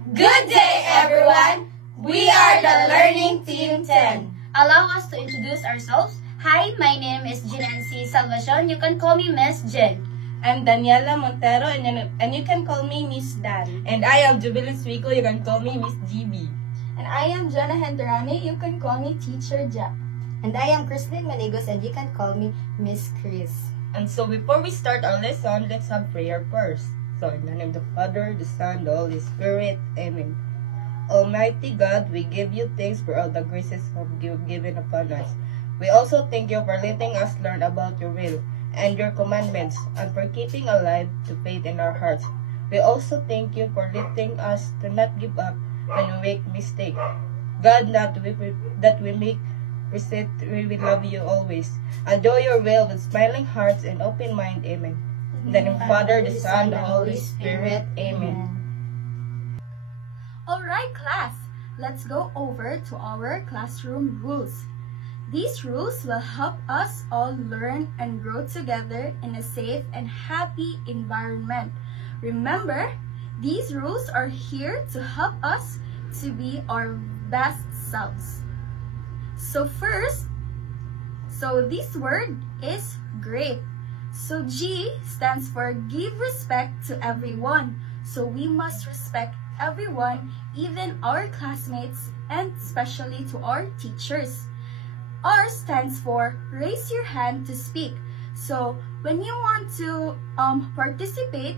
Good day, everyone! We are the Learning Team 10. Allow us to introduce ourselves. Hi, my name is Jinancy Salvacion. You can call me Miss Jen. I'm Daniela Montero, and you can call me Miss Dan. And I am Jubilin Suico. You can call me Miss GB. And I am Jonah Henderani. You can call me Teacher Jack. And I am Christine Manigos, and you can call me Miss Chris. And so before we start our lesson, let's have prayer first. So in the name of the Father, the Son, the Holy Spirit. Amen. Almighty God, we give you thanks for all the graces you've given upon us. We also thank you for letting us learn about your will and your commandments, and for keeping alive the faith in our hearts. We also thank you for letting us to not give up when we make mistakes. God, that we make reset, we will love you always. And do your will with smiling hearts and open mind. Amen. In the name of the Father, the Son, the Holy Spirit. Amen. Alright, class. Let's go over to our classroom rules. These rules will help us all learn and grow together in a safe and happy environment. Remember, these rules are here to help us to be our best selves. So this word is great. So G stands for give respect to everyone. So we must respect everyone, even our classmates, and especially to our teachers. R stands for raise your hand to speak. So when you want to participate,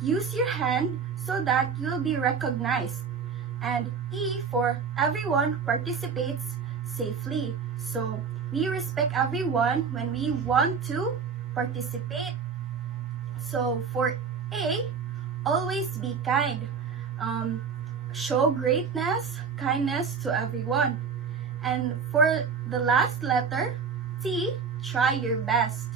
use your hand so that you'll be recognized. And E for everyone participates safely. So we respect everyone when we want to participate. So for A, always be kind. Show kindness to everyone. And for the last letter, T, try your best.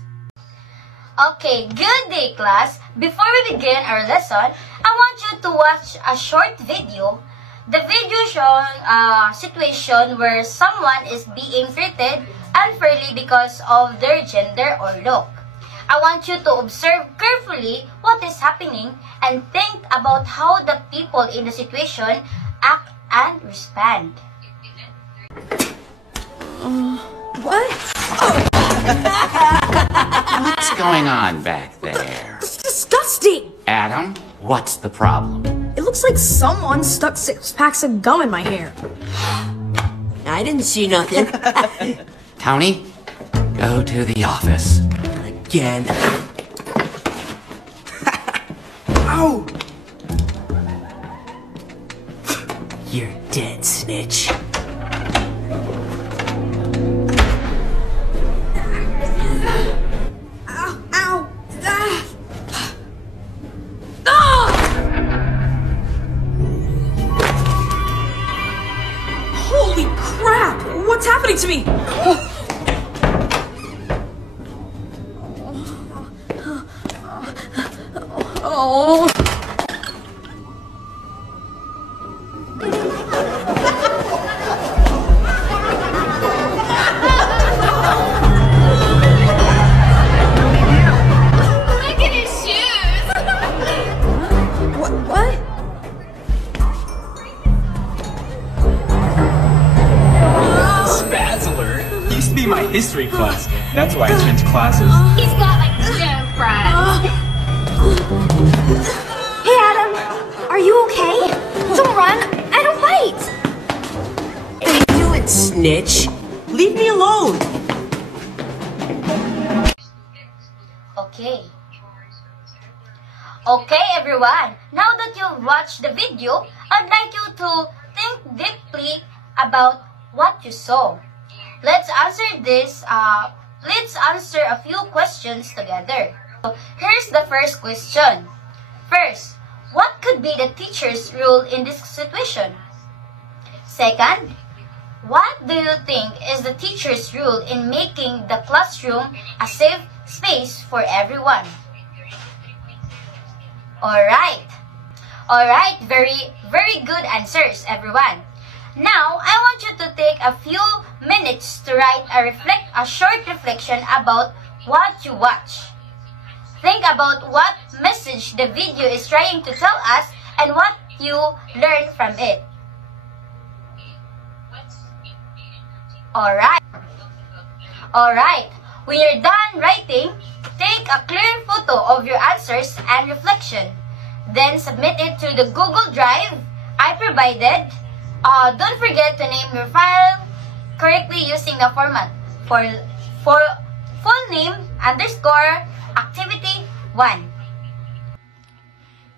Okay, good day, class. Before we begin our lesson, I want you to watch a short video. The video shows a situation where someone is being treated unfairly because of their gender or look. I want you to observe carefully what is happening and think about how the people in the situation act and respond. What? What's going on back there? It's disgusting! Adam, what's the problem? It looks like someone stuck 6 packs of gum in my hair. I didn't see nothing. Tony, go to the office. Again. Ow! You're dead, snitch. Holy crap! What's happening to me? Oh. Look at his shoes! What? Spazzler. Used to be my history class. That's why I changed classes. He's got like no friends. Hey Adam, are you okay? Don't run, I don't fight! What are you doing, snitch? Leave me alone! Okay, everyone. Now that you've watched the video, I'd like you to think deeply about what you saw. Let's answer a few questions together. So, here's the first question. First, what could be the teacher's role in this situation? Second, what do you think is the teacher's role in making the classroom a safe space for everyone? Alright, very good answers, everyone. Now, I want you to take a few minutes to write a short reflection about what you watch. Think about what message the video is trying to tell us and what you learn from it. Alright. When you're done writing, take a clear photo of your answers and reflection. Then submit it to the Google Drive I provided. Don't forget to name your file correctly using the format for full name _ activity 1.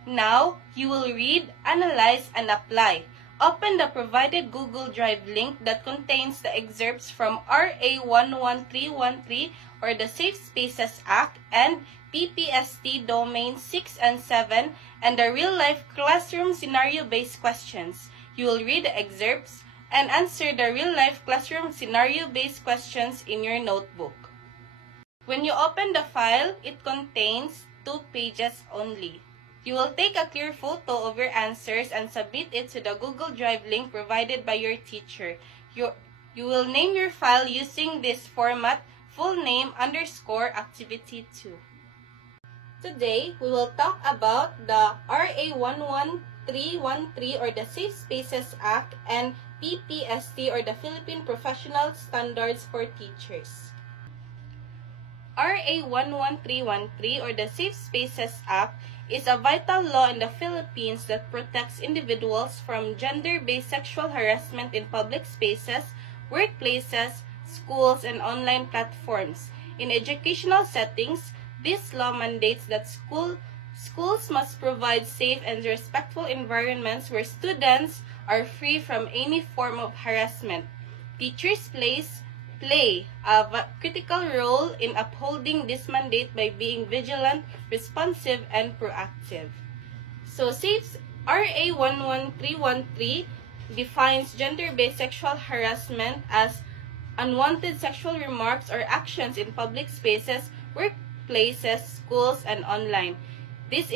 Now, you will read, analyze, and apply. Open the provided Google Drive link that contains the excerpts from RA 11313 or the Safe Spaces Act and PPST Domain 6 and 7 and the real-life classroom scenario-based questions. You will read the excerpts and answer the real-life classroom scenario-based questions in your notebook. When you open the file, it contains 2 pages only. You will take a clear photo of your answers and submit it to the Google Drive link provided by your teacher. You will name your file using this format, full name _ activity 2. Today, we will talk about the RA 11313 or the Safe Spaces Act and PPST or the Philippine Professional Standards for Teachers. RA 11313 or the Safe Spaces Act is a vital law in the Philippines that protects individuals from gender-based sexual harassment in public spaces, workplaces, schools, and online platforms. In educational settings, this law mandates that schools must provide safe and respectful environments where students are free from any form of harassment. Teachers play a critical role in upholding this mandate by being vigilant, responsive, and proactive. So, RA 11313 defines gender-based sexual harassment as unwanted sexual remarks or actions in public spaces, workplaces, schools, and online. These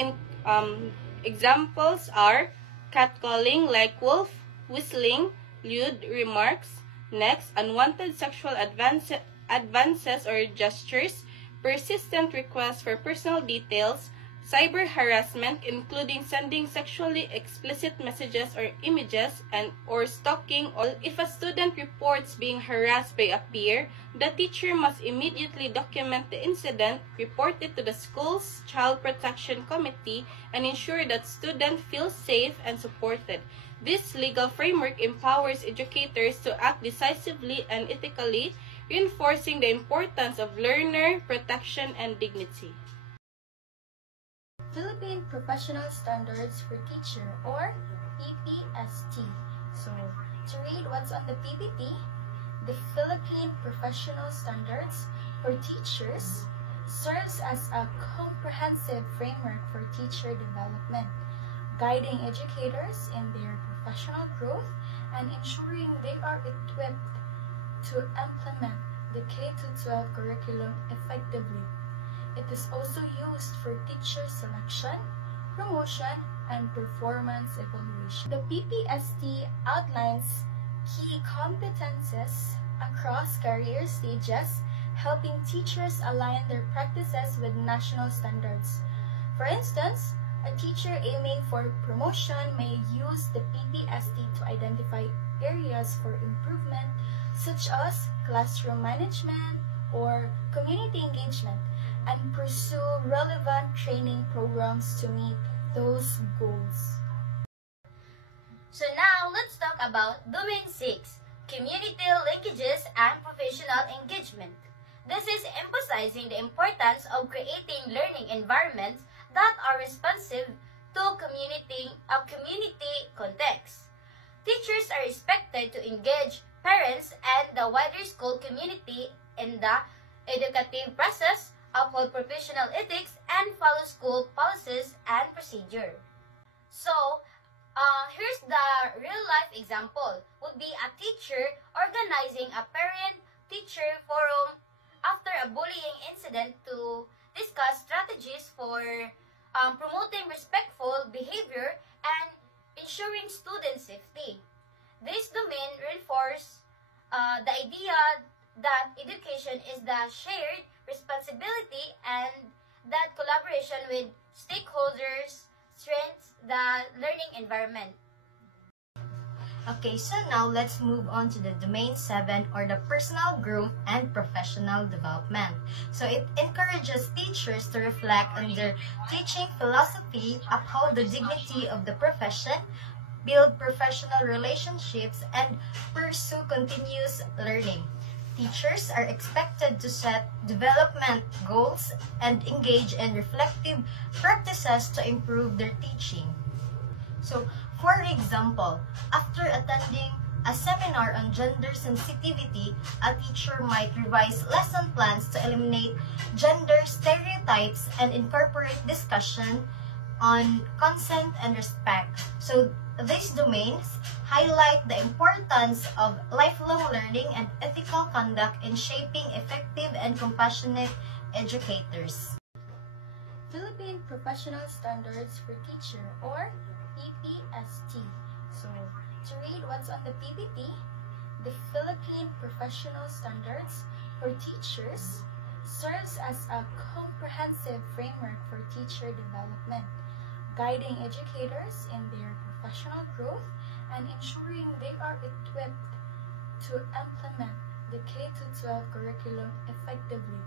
examples are catcalling like wolf whistling, lewd remarks. Next, unwanted sexual advances or gestures, persistent requests for personal details, cyber harassment including sending sexually explicit messages or images or stalking. Or if a student reports being harassed by a peer, the teacher must immediately document the incident, report it to the school's Child Protection Committee, and ensure that student feels safe and supported. This legal framework empowers educators to act decisively and ethically, reinforcing the importance of learner protection and dignity. Philippine Professional Standards for Teacher or PPST. So, to read what's on the PPT, the Philippine Professional Standards for Teachers serves as a comprehensive framework for teacher development, guiding educators in their professional growth and ensuring they are equipped to implement the K-12 curriculum effectively. It is also used for teacher selection, promotion, and performance evaluation. The PPST outlines key competences across career stages, helping teachers align their practices with national standards. For instance, a teacher aiming for promotion may use the PPST to identify areas for improvement, such as classroom management or community engagement, and pursue relevant training programs to meet those goals. So now, let's talk about Domain 6, Community Linkages and Professional Engagement. This is emphasizing the importance of creating learning environments that are responsive to community context. Teachers are expected to engage parents and the wider school community in the educative process, uphold professional ethics, and follow school policies and procedure. So, here's the real-life example. Would be a teacher organizing a parent-teacher forum after a bullying incident to discuss strategies for promoting respectful behavior and ensuring student safety. This domain reinforces the idea that education is the shared responsibility and that collaboration with stakeholders strengthens the learning environment. Okay, so now let's move on to the Domain 7 or the personal growth and professional development. So it encourages teachers to reflect on their teaching philosophy, uphold the dignity of the profession, build professional relationships, and pursue continuous learning. Teachers are expected to set development goals and engage in reflective practices to improve their teaching. So, for example, after attending a seminar on gender sensitivity, a teacher might revise lesson plans to eliminate gender stereotypes and incorporate discussion on consent and respect. So, these domains highlight the importance of lifelong learning and ethical conduct in shaping effective and compassionate educators. Philippine Professional Standards for Teacher, or PPST. So, to read what's on the PPT, the Philippine Professional Standards for Teachers serves as a comprehensive framework for teacher development, guiding educators in their professional growth and ensuring they are equipped to implement the K-12 curriculum effectively.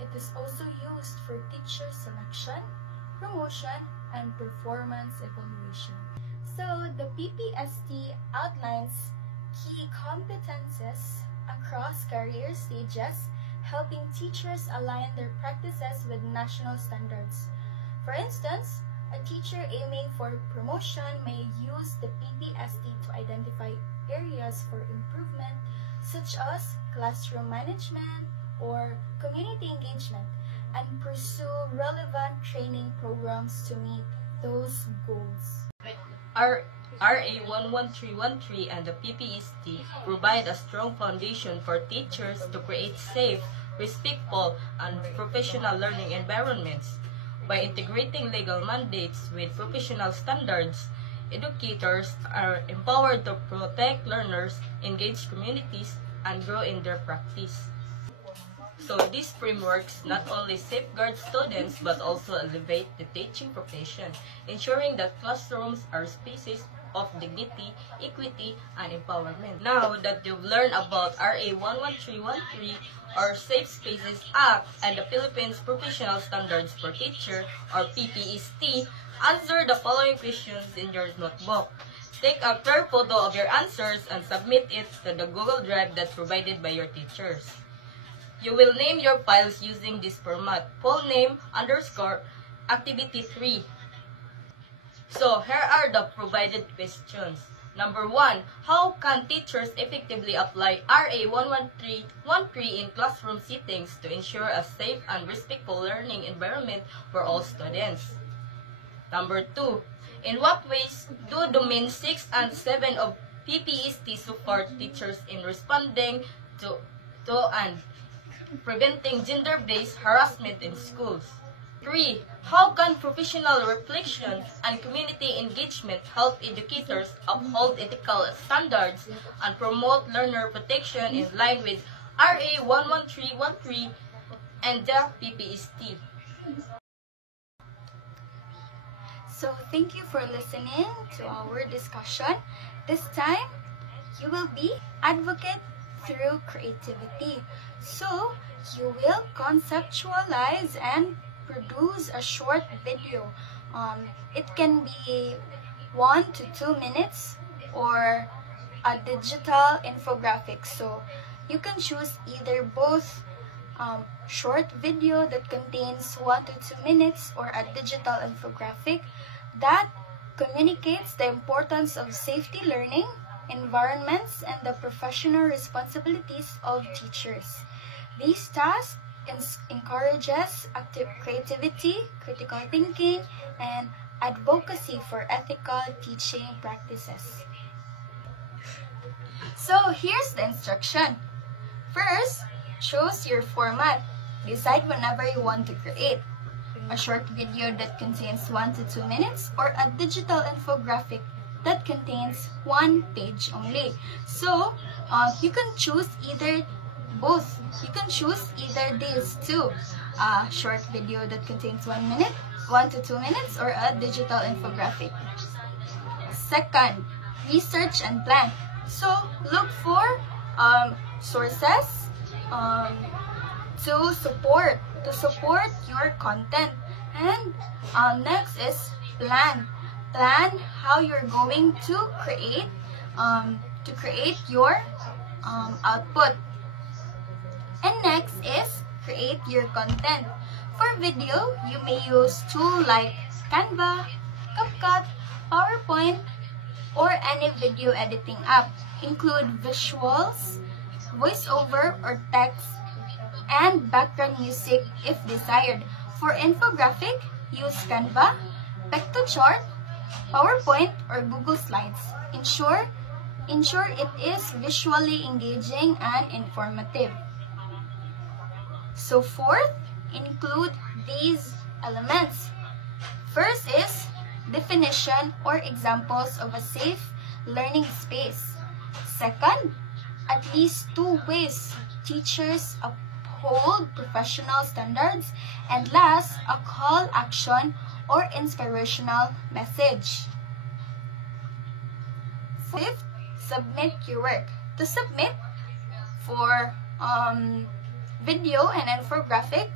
It is also used for teacher selection, promotion, and performance evaluation. So, the PPST outlines key competences across career stages, helping teachers align their practices with national standards. For instance, a teacher aiming for promotion may use the PPST to identify areas for improvement, such as classroom management or community engagement, and pursue relevant training programs to meet those goals. Our RA 11313 and the PPST provide a strong foundation for teachers to create safe, respectful, and professional learning environments. By integrating legal mandates with professional standards, educators are empowered to protect learners, engage communities, and grow in their practice. So these frameworks not only safeguard students but also elevate the teaching profession, ensuring that classrooms are spaces of dignity, equity, and empowerment. Now that you've learned about RA 11313, or Safe Spaces Act, and the Philippines Professional Standards for Teacher, or PPST, answer the following questions in your notebook. Take a clear photo of your answers and submit it to the Google Drive that's provided by your teachers. You will name your files using this format: full name _ activity 3. So here are the provided questions. Number 1, how can teachers effectively apply RA 11313 in classroom settings to ensure a safe and respectful learning environment for all students? Number 2, in what ways do Domain 6 and 7 of PPST support teachers in responding to and preventing gender-based harassment in schools? 3. How can professional reflection and community engagement help educators uphold ethical standards and promote learner protection in line with RA 11313 and the PPST? So thank you for listening to our discussion. This time, you will be advocate through creativity. So you will conceptualize and produce a short video. It can be 1 to 2 minutes or a digital infographic. So you can choose either both short video that contains 1 to 2 minutes or a digital infographic that communicates the importance of safety learning, environments, and the professional responsibilities of teachers. These tasks encourages active creativity, critical thinking, and advocacy for ethical teaching practices. So here's the instruction. First, choose your format. Decide whenever you want to create. A short video that contains 1 to 2 minutes or a digital infographic that contains 1 page only. So, you can choose either both. You can choose either these two. A short video that contains 1 minute 1 to 2 minutes, or a digital infographic. Second, research and plan. So look for sources to support your content. And next is plan. Plan how you're going to create your output. And next is create your content. For video, you may use tools like Canva, CapCut, PowerPoint, or any video editing app. Include visuals, voiceover or text, and background music if desired. For infographic, use Canva, Pictochart, PowerPoint, or Google Slides. Ensure it is visually engaging and informative. So fourth, include these elements. First is definition or examples of a safe learning space. Second, at least 2 ways teachers uphold professional standards. And last, a call action or inspirational message. Fifth, submit your work. To submit for video and infographic,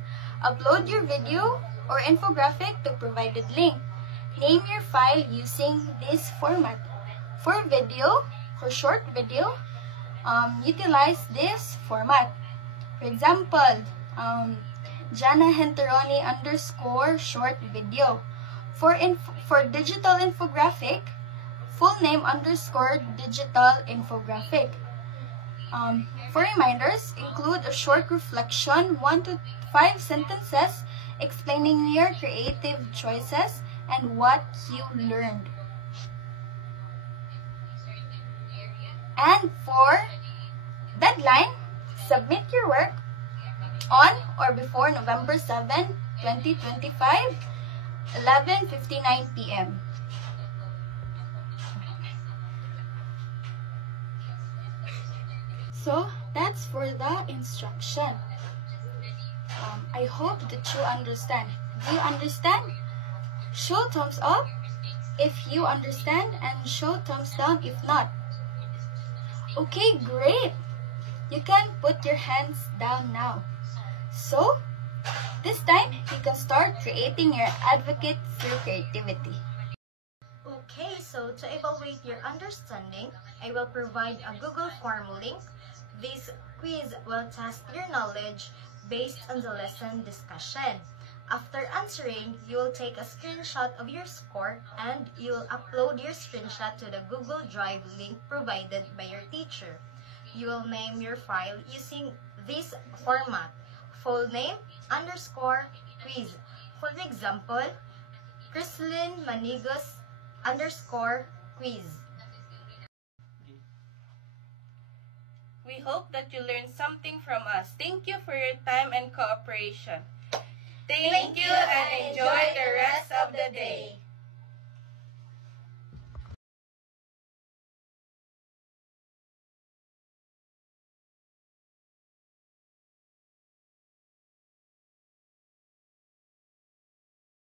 upload your video or infographic to provided link. Name your file using this format. For video, for short video, utilize this format. For example, Jana Henteroni _short video. For digital infographic, full name _digital infographic. For reminders, include a short reflection, 1 to 5 sentences explaining your creative choices and what you learned. And for deadline, submit your work on or before November 7, 2025, 11:59 p.m. So that's for the instruction. I hope that you understand. Do you understand? Show thumbs up if you understand and show thumbs down if not. Okay, great. You can put your hands down now. So, this time, you can start creating your advocate through creativity. Okay, so to evaluate your understanding, I will provide a Google form link. This quiz will test your knowledge based on the lesson discussion. After answering, you will take a screenshot of your score and you will upload your screenshot to the Google Drive link provided by your teacher. You will name your file using this format, full name _quiz. For example, Chrislyn Manigos _quiz. We hope that you learned something from us. Thank you for your time and cooperation. Thank you and enjoy the rest of the day.